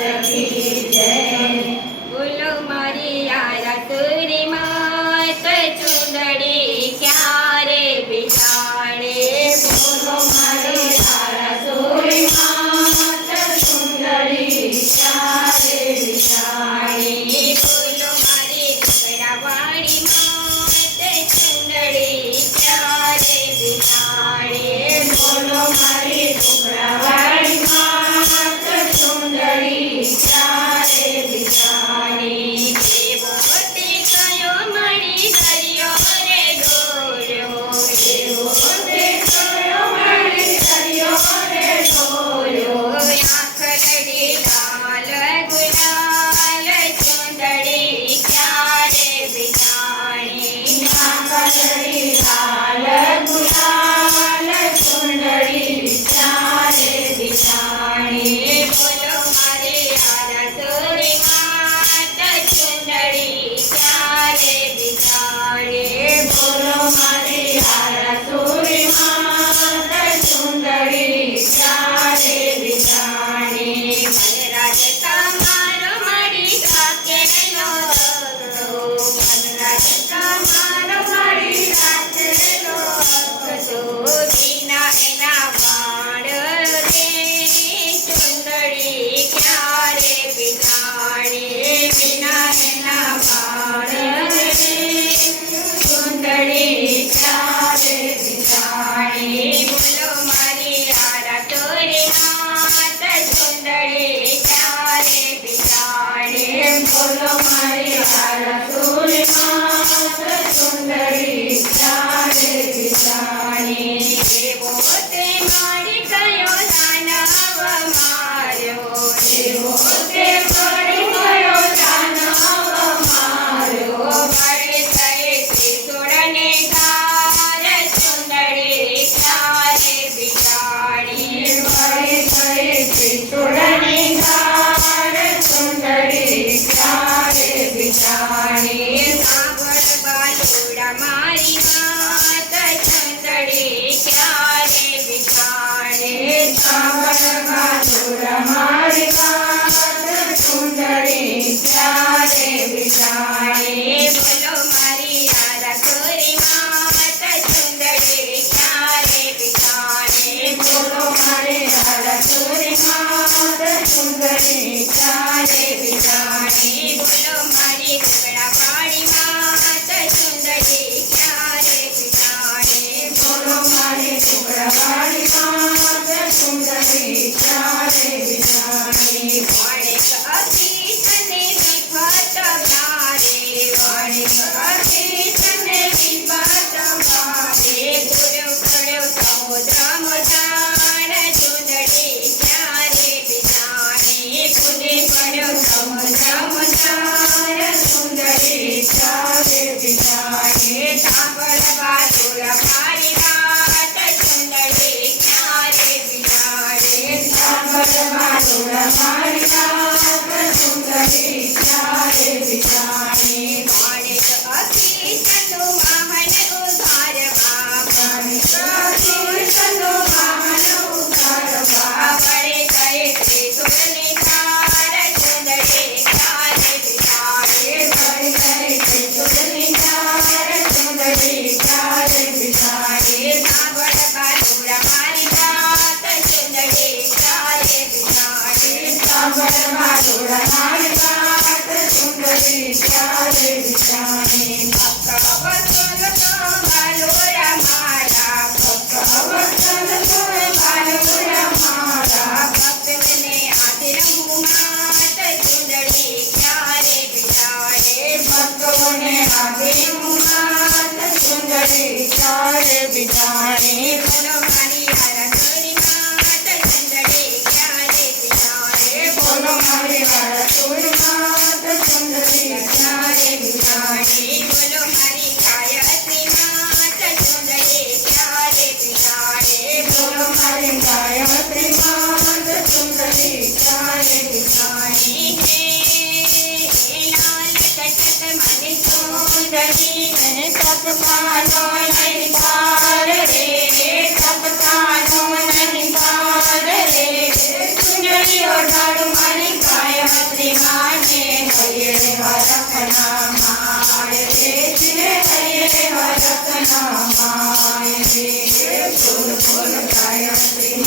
की जय। बोलो मारी यारा तुरी मात चुंदड़ी क्यारे बिचारे। बोलो मारी यारा तुरी मात चुंदड़ी क्यारे बिचारे। बोलो मारी टुकड़ावाड़ी मात चुंदड़ी क्यारे बिचारे। बोलो मारी टुकड़ावाड़ी मात चुंदड़ी क्यारे बिचारे। देवोते कयो मरी दरियो रे डोर्यो। देवोते कयो मरी दरियो रे डोर्यो। आखलड़ी लाल गुलाल चुंदड़ी क्यारे बिचारे। आखलड़ी लाल गुलाल चुंदड़ी क्यारे बिचारे। बोलो मारे यारा तोरी मात चुंदड़ी क्यारे बिचारे। बोलो मारे यारा तोरी मात चुंदड़ी क्यारे बिचारे। मनराज તમારો મળી રાખેલો હતો। मनराज તમારો મળી રાખેલો હતો। વિના એના વાળ રે ચુંદડી ક્યારે બિચારે। વિના એના વાળ રે ચુંદડી ક્યારે બિચારે। બોલો મારી યારા તોરી માત ચુંદડી ક્યારે બિચારે। બોલો મારી યારા તોરી માત ચુંદડી ક્યારે બિચારે। એવો તે મારી કયો દાનવ માર્યો। એવો તે મારી કયો દાનવ માર્યો। મારે થઈ ત્રિશૂળને ધાર ચુંદડી ક્યારે બિચારી। મારે થઈ ત્રિશૂળને ધાર ચુંદડી ક્યારે બિચારી। સાંભળ બાલુડા મારી માત ચુંદડી ક્યારે બિચારે। સાંભળ બાલુડા મારી માત ચુંદડી ક્યારે બિચારે। બોલો મારી યારા તોરી માત ચુંદડી ક્યારે બિચારે। બોલો મારી યારા તોરી માત ચુંદડી ક્યારે બિચારે। બોલો મારી ટુકડાવાળી માત ચુંદડી ક્યારે બિચારે। બોલો મારી ટુકડાવાળી માત ચુંદડી ક્યારે બિચારે। વણિક અતીત ને વિભત ભારે। વણિક અતીત ને વિભત ભારે। ગુરુ પડ્યો સમુદ્ર મજાણ ચુંદડી ક્યારે બિચારે। ગુરુ પડ્યો સમુદ્ર મજાણ ચુંદડી ક્યારે બિચારે। સાંભળ બાલુડા મારી વાત ચુંદડી ક્યારે બિચારે। સાંભળ બાલુડા મારી વાત ચુંદડી ક્યારે બિચારે। વણિક અતીતનું વાહન ઉધારવા। વણિક અતીતનું વાહન ઉધારવા। વળે ગયે ત્રિશૂળની ધાર ચુંદડી ક્યારે બિચારે। વળે ગયે ત્રિશૂળની ધાર ચુંદડી ક્યારે બિચારે। સાંભળ બાલુડા મારી વાત ચુંદડી ક્યારે બિચારે। સાંભળ બાલુડા મારી વાત ચુંદડી ક્યારે બિચારે। ભક્તવત્સલ તો બાલુડા મારા। ભક્તવત્સલ તો બાલુડા મારા। ભક્તને આધીન હું માત ચુંદડી ક્યારે બિચારે। ભક્તોને આધીન હું માત ચુંદડી ક્યારે બિચારે। બોલો મારી યારા તોરી માત ચુંદડી ક્યારે બિચારે। બોલો મારી યારા તોરી માત ચુંદડી ક્યારે બિચારે। બોલો મારી ગાયત્રી માત ચુંદડી ક્યારે બિચારે। બોલો મારી ગાયત્રી માત ચુંદડી ક્યારે બિચારે। હે લાલ કટક મને ચુંદડી ને સપનાનો નહીં પાર રે। સપનાનો નહીં પાર રે। ચુંદડી ઓઢાડું મારી ગાય હરખના માય રે છે હરખના માય રે ફૂલ ફૂલ ગાયત્રી